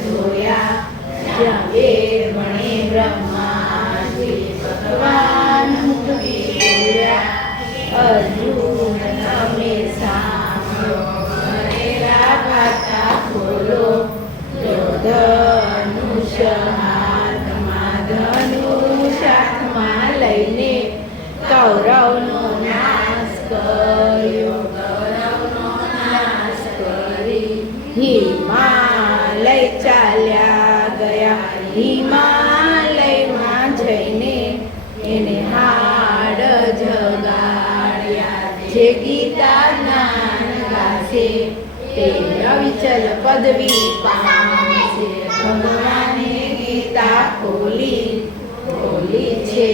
જોયા જ્યાં વેદ વણે બ્રહ્માજી ભગવાન બોલ્યા અર્જુન તમે સાંભળો કરેલા વાર્તા ખોલો ધનુષ હાથમાં ધનુષ હાથમાં લઈને કૌરવનો નાશ કર્યો કૌરવનો નાશ કરી હિમાલય ચાલ્યા ગયા હિમાલયમાં જઈને એને હાડ જગાડ્યા જે ગીતા જ્ઞાન ગાશે તે અવિચલ પદવી પામશે ભગવાને ગીતા ખોલી છે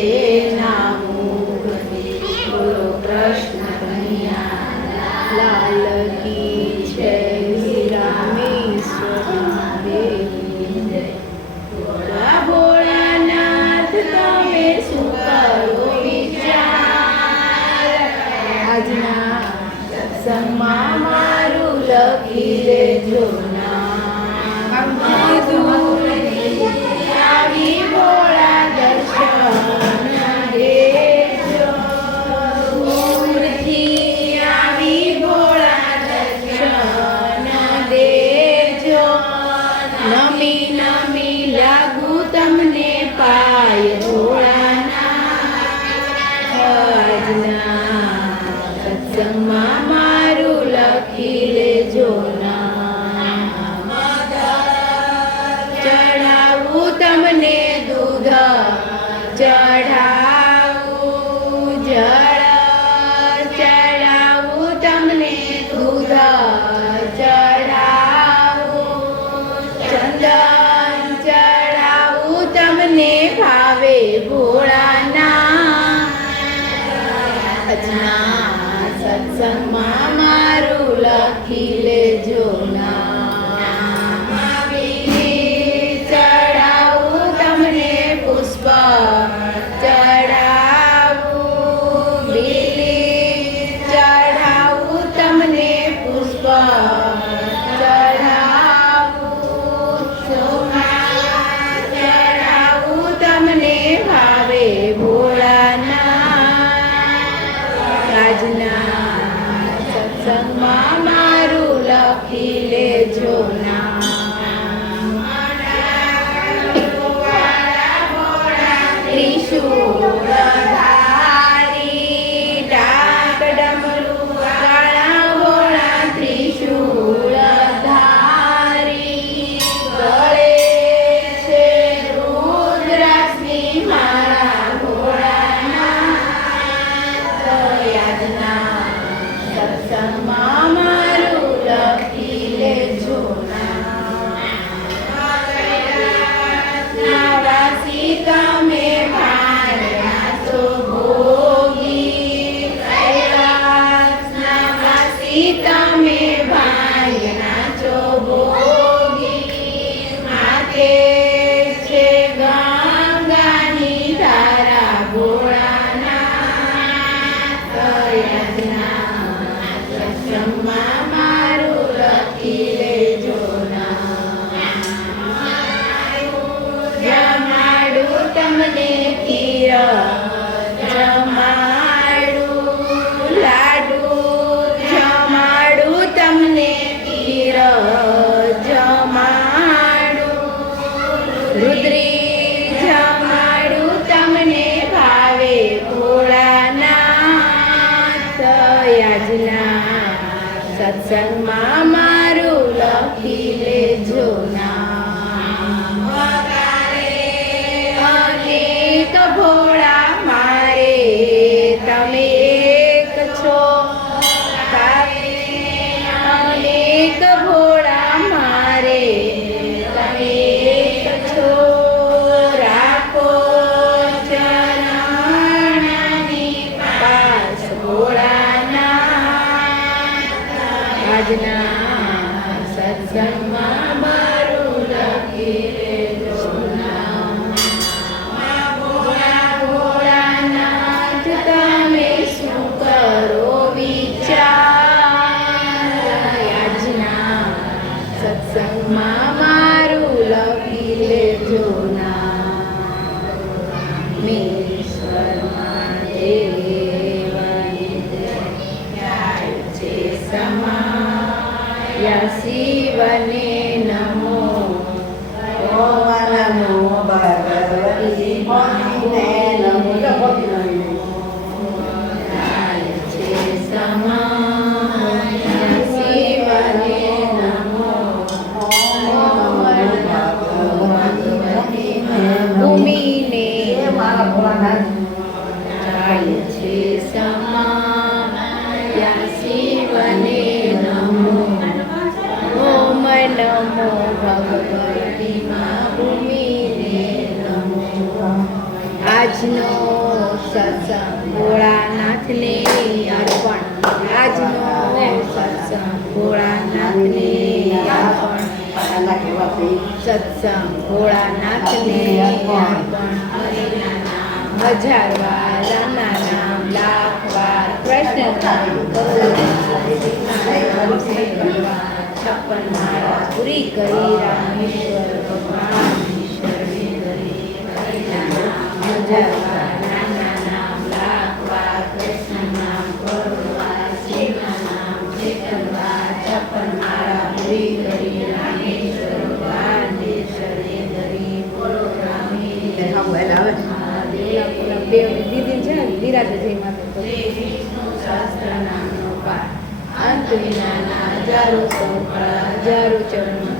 ના મુખથી બોલો કૃષ્ણ કનૈયા લાલ કી જય ભોળા ભોળાનાથ તમે શું કરો વિચાર આજના સત્સંગમાં મારું લખી લેજો નામ આવી ભોળા દર્શન દેજો દૂરથી આવી ભોળા દર્શન દેજો નમી નમી લાગુ તમને પાય ભોળાના આજના સત્સંગમાં મારું લખી લેજો નામ ચડાવું તમને દૂધ ચડાવું જળ ચડાવું તમને દૂધ ચડાવું ચંદન ચડાવું તમને ભાવે ભોળાના આજના સત્સંગમાં મારું લખી લેજો નામ ચડાવું તમને પુષ્પ ચડાવું બીલી ચડાવું તમને પુષ્પ ચડાવું ચડાવું તમને ભાવે ભોળાના આજના સત્સંગમાં મારું લખી લેજો નામ ત્રિશૂળધારી ડાક ડમરું કાળા ભોળા ત્રિશૂળધારી ગળે છે રુદ્રાક્ષની માળા ભોળાના આજના સત્સંગમાં મારું લખી લેજો વાસી તમે ભાણ્યા છો ભોગી કૈલાસના વાસી તમે ભાણ્યા છો ભોગી માથે છે ગંગાની ધારા ભોળાના સત્સંગમાં મારું લખી લેજો જમાડું તમને ખીર જમાડું લાડુ જમાડું તમને ખીર જમાડું રુદ્રી જમાડું તમને ભાવે ભોળાનાથ આજના સત્સંગમાં મારું લખી લેજો નામ અનેક ભોળા મારે તમે એક છો અનેક ભોળા મારે તમે એક છો રાખો ચરણની પાસ ભોળાના આજના સત્સંગમાં મારું લખી લેજો નામ ભોળાનાથ તમે શું કરો વિચાર આજના સત્સંગમાં મારું લેજો નામ ઈશ્વર મહાદેવની જાય છે સમાયા શિવને નમો નમો ભગવતી મોહિને નમો જાય છે સમાયા શિવને નમો ભૂમિને મારા ભોળાનાથ જાય છે સમાયા શિવને નમો ઓમ નમો ભગવતી મા ભૂમિને નમો આજનો સત્સંગ ભોળાનાથને અર્પણ આજનો સત્સંગ ભોળાનાથને અર્પણ સત્સંગ ભોળાનાથને અર્પણ હરિના નામ 1000 વાર રામના નામ 1,00,000 વાર કૃષ્ણ નામ કરુણા 56 માળા પૂરી કરી રામેશ્વર ભગવાનની શરણે કરી હરિના નામ 1000 વાર રામના નામ 1,00,000 વાર કૃષ્ણ નામ કરુણા શિવના નામ 56 વાર 56 માળા પૂરી કરી રામેશ્વર ભગવાનની શરણે કરી બોલો બે દીદી છે ને વિરાટ જય માતા વિષ્ણુ સહસ્ત્ર નામનો પાઠ અંત વિનાના હજારો ચરણો